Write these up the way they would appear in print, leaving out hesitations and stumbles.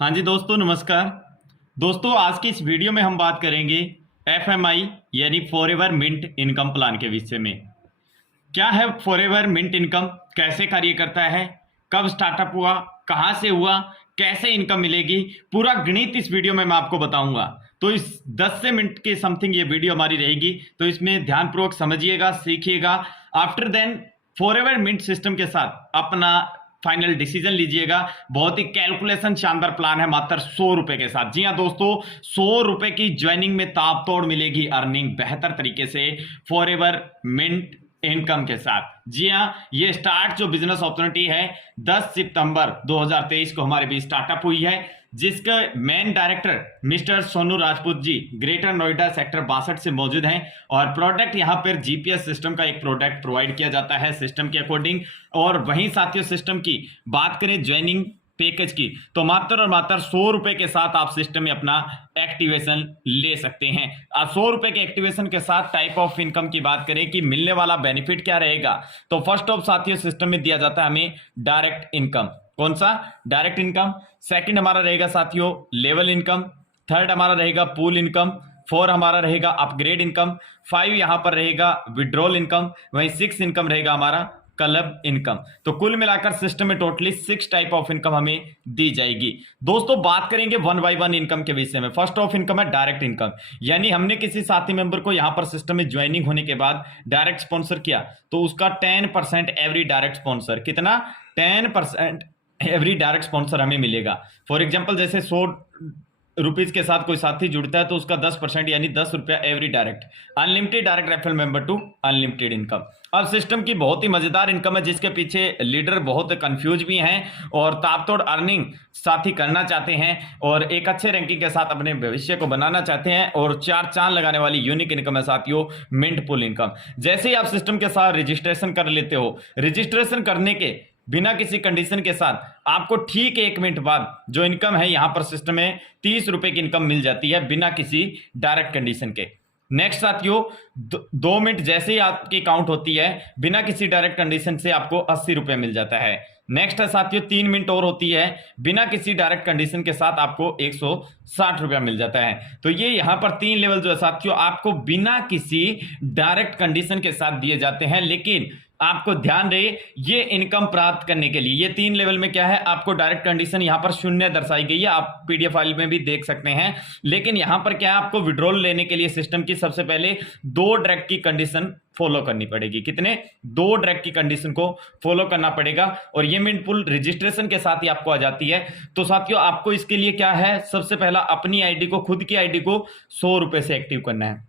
हाँ जी दोस्तों, नमस्कार। दोस्तों, आज की इस वीडियो में हम बात करेंगे एफएमआई यानी फॉरएवर मिंट इनकम प्लान के विषय में। क्या है फॉरएवर मिंट इनकम, कैसे कार्य करता है, कब स्टार्टअप हुआ, कहाँ से हुआ, कैसे इनकम मिलेगी, पूरा गणित इस वीडियो में मैं आपको बताऊंगा। तो इस 10 से मिनट के समथिंग ये वीडियो हमारी रहेगी, तो इसमें ध्यानपूर्वक समझिएगा, सीखिएगा। After then forever mint system के साथ अपना फाइनल डिसीजन लीजिएगा। बहुत ही कैलकुलेशन शानदार प्लान है, मात्र 100 रुपए के साथ। जी हाँ दोस्तों, 100 रुपए की ज्वाइनिंग में ताबतोड़ मिलेगी अर्निंग बेहतर तरीके से फॉरएवर मिंट इनकम के साथ। जी हाँ, ये स्टार्ट जो बिजनेस अपॉर्चुनिटी है 10 सितंबर 2023 को हमारे बीच स्टार्टअप हुई है, जिसका main director mister Sonu Rajput ji Greater Noida sector 62 से मौजूद हैं। और प्रोडक्ट यहाँ पर जीपीएस सिस्टम का एक प्रोडक्ट प्रोवाइड किया जाता है सिस्टम के अकॉर्डिंग। और वहीं साथियों, सिस्टम की बात करें ज्वाइनिंग पैकेज की, तो मात्र और मात्र 100 रुपए के साथ आप सिस्टम में अपना एक्टिवेशन ले सकते हैं। 100 रुपए के एक्टिवेशन के साथ टाइप ऑफ इनकम की बात करें कि मिलने वाला बेनिफिट क्या रहेगा, तो फर्स्ट ऑफ साथियों सिस्टम में दिया जाता है हमें डायरेक्ट इनकम। कौन सा? Direct income. सेकंड हमारा रहेगा साथियों लेवल इनकम। थर्ड हमारा रहेगा पूल इनकम। 4 हमारा रहेगा अपग्रेड इनकम। 5 यहां पर रहेगा विड्रॉल इनकम। वहीं 6 इनकम रहेगा हमारा क्लब इनकम। तो कुल मिलाकर सिस्टम में टोटली 6 टाइप ऑफ इनकम हमें दी जाएगी। दोस्तों, बात करेंगे वन बाय वन इनकम के विषय में। फर्स्ट ऑफ इनकम है डायरेक्ट इनकम, यानी हमने किसी साथी मेंबर को यहां पर सिस्टम में ज्वाइनिंग होने के बाद डायरेक्ट स्पॉन्सर किया, तो उसका 10% एवरी डायरेक्ट स्पॉन्सर, कितना? 10% एवरी डायरेक्ट स्पॉन्सर हमें मिलेगा। फॉर एग्जाम्पल, जैसे 100 रुपीज के साथ कोई साथी जुड़ता है तो उसका 10% यानी 10 रुपया every direct. Unlimited direct referral member to unlimited income. अब सिस्टम की बहुत ही मजेदार इनकम है, जिसके पीछे लीडर बहुत कंफ्यूज भी हैं और ताबतोड़ अर्निंग साथी करना चाहते हैं और एक अच्छे रैंकिंग के साथ अपने भविष्य को बनाना चाहते हैं। और 4 चांद लगाने वाली यूनिक इनकम है साथियों मिंट पुल इनकम। जैसे ही आप सिस्टम के साथ रजिस्ट्रेशन कर लेते हो, रजिस्ट्रेशन करने के बिना किसी कंडीशन के साथ आपको ठीक 1 मिनट बाद जो इनकम है यहां पर सिस्टम में 30 रुपए की इनकम मिल जाती है बिना किसी डायरेक्ट कंडीशन के। नेक्स्ट साथियों, 2 मिनट जैसे ही आपकी काउंट होती है बिना किसी डायरेक्ट कंडीशन से आपको 80 रुपए मिल जाता है। नेक्स्ट है साथियों 3 मिनट और होती है, बिना किसी डायरेक्ट कंडीशन के साथ आपको 160 रुपया मिल जाता है। तो ये यहां पर 3 लेवल जो है साथियों आपको बिना किसी डायरेक्ट कंडीशन के साथ दिए जाते हैं। लेकिन आपको ध्यान रहे, ये इनकम प्राप्त करने के लिए ये 3 लेवल में क्या है, आपको डायरेक्ट कंडीशन यहां पर 0 दर्शाई गई है, आप पीडीएफ फाइल में भी देख सकते हैं। लेकिन यहां पर क्या है, आपको विड्रॉल लेने के लिए सिस्टम की सबसे पहले 2 डायरेक्ट की कंडीशन फॉलो करनी पड़ेगी। कितने? 2 डायरेक्ट की कंडीशन को फॉलो करना पड़ेगा और ये मिंट पुल रजिस्ट्रेशन के साथ ही आपको आ जाती है। तो साथियों आपको इसके लिए क्या है, सबसे पहला अपनी आईडी को, खुद की आईडी को 100 रुपए से एक्टिव करना है।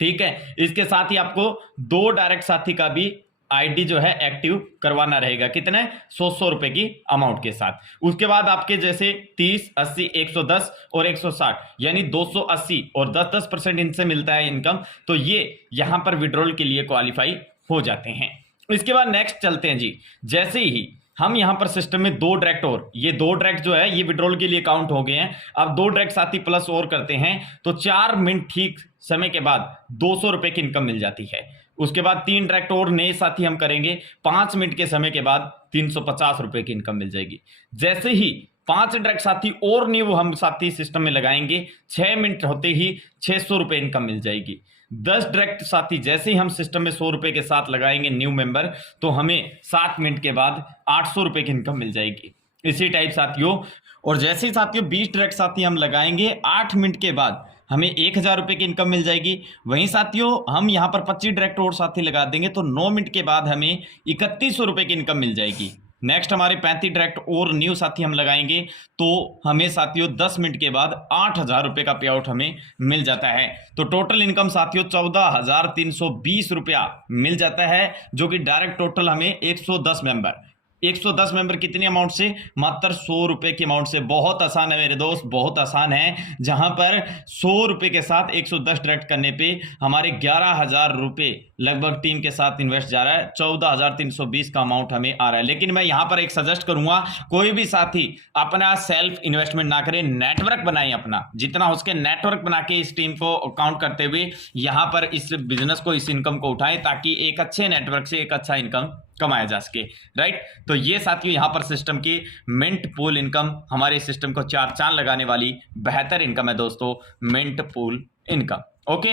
ठीक है, इसके साथ ही आपको 2 डायरेक्ट साथी का भी आईडी जो है एक्टिव करवाना रहेगा। कितने? 100 रुपए की अमाउंट के साथ। उसके बाद आपके जैसे 30, 80, 110 और 160 यानी 280 और 10% इनसे मिलता है इनकम, तो ये यहां पर विड्रॉल के लिए क्वालिफाई हो जाते हैं। इसके बाद नेक्स्ट चलते हैं जी। जैसे ही हम यहां पर सिस्टम में 2 डायरेक्ट और ये 2 डायरेक्ट जो है ये विड्रॉल के लिए काउंट हो गए हैं। अब 2 डायरेक्ट साथी प्लस और करते हैं तो 4 मिनट ठीक समय के बाद 200 रुपए की इनकम मिल जाती है। उसके बाद 3 डायरेक्ट और नए साथी हम करेंगे, 5 मिनट के समय के बाद 350 रुपए की इनकम मिल जाएगी। जैसे ही 5 डायरेक्ट साथी और न्यू हम साथी सिस्टम में लगाएंगे, 6 मिनट होते ही 600 रुपए इनकम मिल जाएगी। 10 डायरेक्ट साथी जैसे ही हम सिस्टम में 100 रुपए के साथ लगाएंगे न्यू मेंबर, तो हमें 7 मिनट के बाद 800 रुपए की इनकम मिल जाएगी। इसी टाइप साथियों, और जैसे ही साथियों 20 डायरेक्ट साथी हम लगाएंगे, 8 मिनट के बाद हमें 1000 रुपए की इनकम मिल जाएगी। वहीं साथियों हम यहां पर 25 डायरेक्ट और साथी लगा देंगे तो 9 मिनट के बाद हमें 3100 रुपए की इनकम मिल जाएगी। नेक्स्ट हमारे 35 डायरेक्ट और न्यू साथी हम लगाएंगे तो हमें साथियों 10 मिनट के बाद 8000 रुपए का पे आउट हमें मिल जाता है। तो टोटल इनकम साथियों 14,320 रुपया मिल जाता है, जो कि डायरेक्ट टोटल हमें 110 मेंबर कितनी अमाउंट से? मात्र 100 रुपए की अमाउंट से। बहुत आसान है मेरे दोस्त, बहुत आसान है। जहां पर 100 रुपए के साथ 110 डायरेक्ट करने पे हमारे 11,000 रुपए लगभग टीम के साथ इन्वेस्ट जा रहा है, 14,320 का अमाउंट हमें आ रहा है। लेकिन मैं यहां पर एक सजेस्ट करूंगा, कोई भी साथी अपना सेल्फ इन्वेस्टमेंट ना करें, नेटवर्क बनाएं अपना, जितना हो सके नेटवर्क बना के इस टीम को काउंट करते हुए यहां पर इस बिजनेस को, इस इनकम को उठाएं, ताकि एक अच्छे नेटवर्क से एक अच्छा इनकम कमाया जा सके, राइट। तो ये साथियों यहाँ पर सिस्टम की मिंट पूल इनकम, हमारे सिस्टम को चार चांद लगाने वाली बेहतर इनकम है दोस्तों, mint pool income. Okay,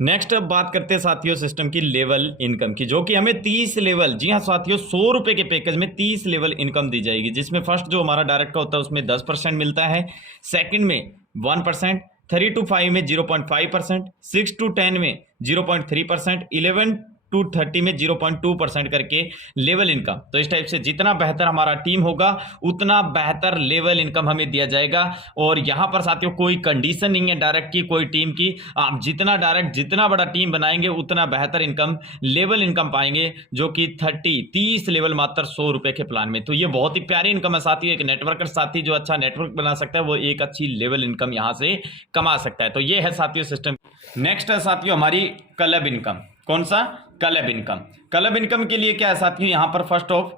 next अब बात करते हैं साथियों सिस्टम की लेवल इनकम की, जो कि हमें 30 लेवल, जी हाँ साथियों, 100 रुपए के पैकेज में 30 लेवल इनकम दी जाएगी, जिसमें फर्स्ट जो हमारा डायरेक्ट का होता है उसमें 10% मिलता है, सेकंड में 1%, 3 to 5 में 0.5%, 6 to 10 में 0.3%, 11 to 30 में 0.2% करके लेवल इनकम। तो इस टाइप से जितना बेहतर हमारा टीम होगा उतना बेहतर लेवल इनकम हमें दिया जाएगा। और यहाँ पर साथियों कोई कंडीशन नहीं है डायरेक्ट की, कोई टीम की, आप जितना डायरेक्ट जितना बड़ा टीम बनाएंगे उतना बेहतर इनकम, लेवल इनकम पाएंगे, जो कि 30 लेवल मात्र 100 रुपए के प्लान में। तो ये बहुत ही प्यारी इनकम है साथियों। एक नेटवर्कर साथी जो अच्छा नेटवर्क बना सकता है वो एक अच्छी लेवल इनकम यहाँ से कमा सकता है। तो ये है साथियों सिस्टम। नेक्स्ट है साथियों हमारी क्लब इनकम। कौन सा? Club income. क्लब इनकम के लिए क्या है साथियों, यहां पर फर्स्ट ऑफ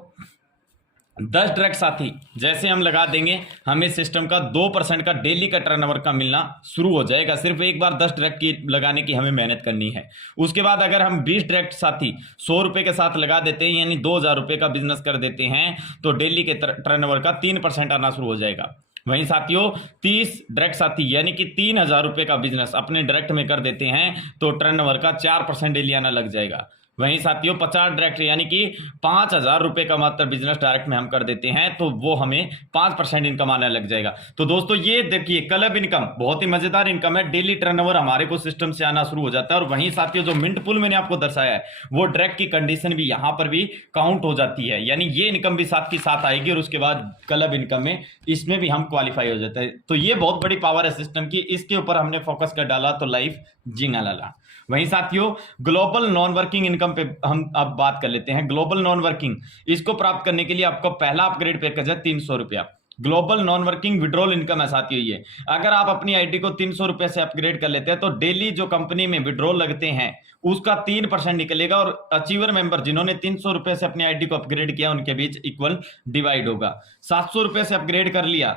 10 डायरेक्ट साथी जैसे हम लगा देंगे, हमें सिस्टम का 2% का डेली का टर्नओवर का मिलना शुरू हो जाएगा। सिर्फ एक बार 10 डायरेक्ट की लगाने की हमें मेहनत करनी है। उसके बाद अगर हम 20 डायरेक्ट साथी 100 रुपए के साथ लगा देते हैं, यानी 2000 रुपए का बिजनेस कर देते हैं, तो डेली के टर्नओवर का 3% आना शुरू हो जाएगा। वहीं साथियों 30 डायरेक्ट साथी यानी कि 3000 रुपए का बिजनेस अपने डायरेक्ट में कर देते हैं, तो टर्नओवर का 4% डेली आना लग जाएगा। वहीं साथियों 50 डायरेक्ट यानी कि 5000 रुपए का मात्र बिजनेस डायरेक्ट में हम कर देते हैं, तो वो हमें 5% इनकम आने लग जाएगा। तो दोस्तों ये देखिए क्लब इनकम बहुत ही मजेदार इनकम है। डेली टर्नओवर हमारे को सिस्टम से आना शुरू हो जाता है। और वहीं साथियों जो मिंट पूल मैंने आपको दर्शाया है वो डायरेक्ट की कंडीशन भी यहां पर भी काउंट हो जाती है, यानी ये इनकम भी साथ की साथ आएगी। और उसके बाद क्लब इनकम में इसमें भी हम क्वालिफाई हो जाते हैं। तो ये बहुत बड़ी पावर है सिस्टम की, इसके ऊपर हमने फोकस कर डाला तो लाइफ जिंगा लाला। वहीं साथियों ग्लोबल नॉन वर्किंग इनकम पे हम अब बात कर लेते हैं। ग्लोबल नॉन वर्किंग, इसको प्राप्त करने के लिए आपका पहला अपग्रेड पैकेज है 300 रुपया। Global non working withdrawal income है साथियों ये। अगर आप अपनी आईडी को 300 रुपए से अपग्रेड कर लेते हैं तो डेली जो कंपनी में विड्रॉल लगते हैं उसका 3% निकलेगा, और अचीवर मेंबर जिन्होंने 300 रुपए से अपनी आईडी को अपग्रेड किया उनके बीच इक्वल डिवाइड होगा। 700 रुपए से अपग्रेड कर लिया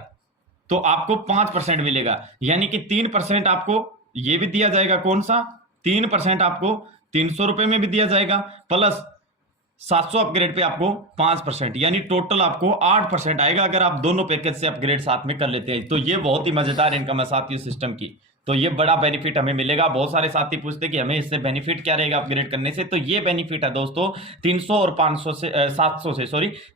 तो आपको 5% मिलेगा, यानी कि 3% आपको ये भी दिया जाएगा। कौन सा? 3% आपको 300 रुपए में भी दिया जाएगा, प्लस 700 अपग्रेड पे आपको 5%, यानी टोटल आपको 8% आएगा अगर आप दोनों पैकेज से अपग्रेड साथ में कर लेते हैं। तो ये बहुत ही मजेदार इनकम है साथियों सिस्टम की। तो ये बड़ा बेनिफिट हमें मिलेगा। बहुत सारे साथी पूछते कि हमें इससे बेनिफिट क्या रहेगा अपग्रेड करने से, तो ये बेनिफिट है दोस्तों 300 और 500 से 700 से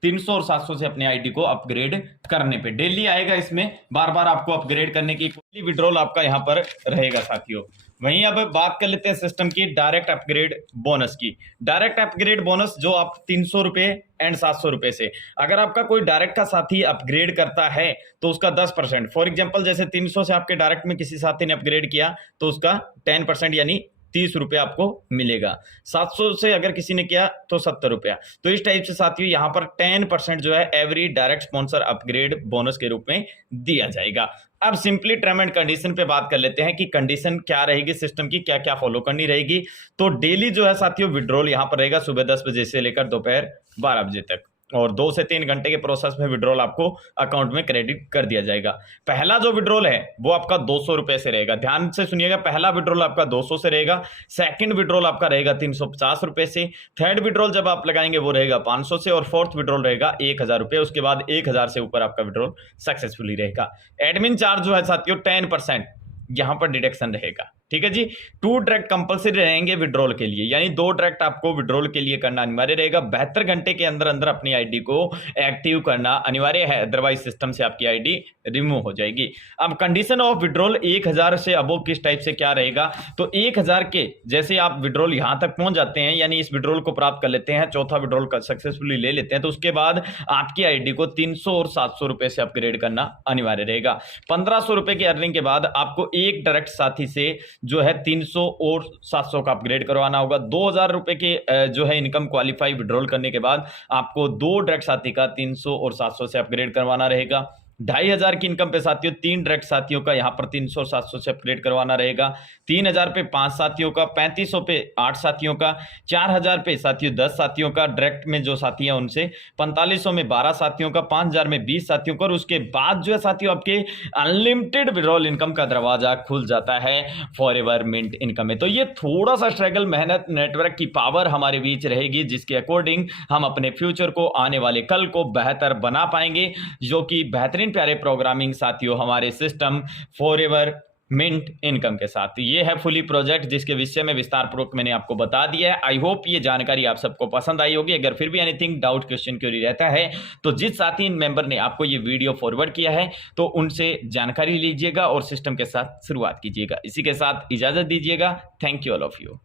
300 और 700 से अपने आईडी को अपग्रेड करने पे डेली आएगा। इसमें बार बार आपको अपग्रेड करने की विड्रॉल आपका यहाँ पर रहेगा साथियों। वहीं अब बात कर लेते हैं सिस्टम की डायरेक्ट अपग्रेड बोनस की। डायरेक्ट अपग्रेड बोनस जो आप 300 रुपए एंड 700 रुपए से, अगर आपका कोई डायरेक्ट का साथी अपग्रेड करता है तो उसका 10%, फॉर एग्जांपल जैसे 300 से आपके डायरेक्ट में किसी साथी ने अपग्रेड किया तो उसका 10% यानी 30 रुपया आपको मिलेगा। 700 से अगर किसी ने किया तो 70 रुपया। तो इस टाइप से साथियों यहाँ पर 10% जो है every direct sponsor upgrade bonus के रूप में दिया जाएगा। अब सिंपली टर्म एंड कंडीशन पे बात कर लेते हैं कि कंडीशन क्या रहेगी सिस्टम की, क्या क्या फॉलो करनी रहेगी। तो डेली जो है साथियों विड्रॉल यहाँ पर रहेगा सुबह 10 बजे से लेकर दोपहर 12 बजे तक, और 2 से 3 घंटे के प्रोसेस में विड्रॉल आपको अकाउंट में क्रेडिट कर दिया जाएगा। पहला जो विड्रॉल है वो आपका 200 रुपए से रहेगा। ध्यान से सुनिएगा, पहला विड्रॉल आपका 200 से रहेगा, सेकंड विड्रॉल आपका रहेगा 350 रुपए से, थर्ड विड्रॉल जब आप लगाएंगे वो रहेगा 500 से, और फोर्थ विड्रॉल रहेगा 1000 रुपए। उसके बाद 1000 से ऊपर आपका विड्रॉल सक्सेसफुली रहेगा। एडमिन चार्ज जो है साथियों 10% यहां पर डिडक्शन रहेगा। ठीक है जी। 2 डायरेक्ट कंपलसरी रहेंगे विड्रॉल के लिए, यानी 2 डायरेक्ट आपको विड्रॉल के लिए करना अनिवार्य रहेगा। 72 घंटे के अंदर अंदर अपनी आईडी को एक्टिव करना अनिवार्य है, अदरवाइज सिस्टम से आपकी आईडी रिमूव हो जाएगी। अब कंडीशन ऑफ विड्रॉल 1000 से अबव किस टाइप से क्या रहेगा, तो 1000 के जैसे आप विड्रॉल यहां तक पहुंच जाते हैं, यानी इस विड्रॉल को प्राप्त कर लेते हैं, चौथा विड्रॉल सक्सेसफुली ले लेते हैं, तो उसके बाद आपकी आईडी को 300 और 700 रुपए से अपग्रेड करना अनिवार्य रहेगा। 1500 रुपए की अर्निंग के बाद आपको एक डायरेक्ट साथी से जो है 300 और 700 का अपग्रेड करवाना होगा। 2000 रुपए के जो है इनकम क्वालिफाई विड्रॉल करने के बाद आपको 2 डायरेक्ट साथी का 300 और 700 से अपग्रेड करवाना रहेगा। 2,500 की इनकम पे साथियों 3 डायरेक्ट साथियों का यहाँ पर 300 700 से अपग्रेड करवाना रहेगा। 3,000 पे 5 साथियों का, 3500 पे 8 साथियों का, 4,000 पे साथियों 10 साथियों का, डायरेक्ट में जो साथी हैं उनसे 4500 में 12 साथियों का, 5,000 में 20 साथियों का, और उसके बाद जो है साथियों आपके अनलिमिटेड विड्रॉल इनकम का दरवाजा खुल जाता है फॉरएवर मिंट इनकम में। तो ये थोड़ा सा स्ट्रगल, मेहनत, नेटवर्क की पावर हमारे बीच रहेगी, जिसके अकॉर्डिंग हम अपने फ्यूचर को, आने वाले कल को बेहतर बना पाएंगे, जो कि बेहतरीन प्यारे प्रोग्रामिंग साथियों हमारे सिस्टम फॉरएवर मिंट इनकम के साथ। ये है फुली प्रोजेक्ट, जिसके विषय में विस्तार पूर्वक मैंने आपको बता दिया है। आई होप ये जानकारी आप सबको पसंद आई होगी। अगर फिर भी एनीथिंग डाउट, क्वेश्चन, क्वेरी रहता है तो जिस साथी मेंबर ने आपको ये वीडियो फॉरवर्ड किया है तो उनसे जानकारी लीजिएगा और सिस्टम के साथ शुरुआत कीजिएगा। इसी के साथ इजाजत दीजिएगा। Thank you all of you.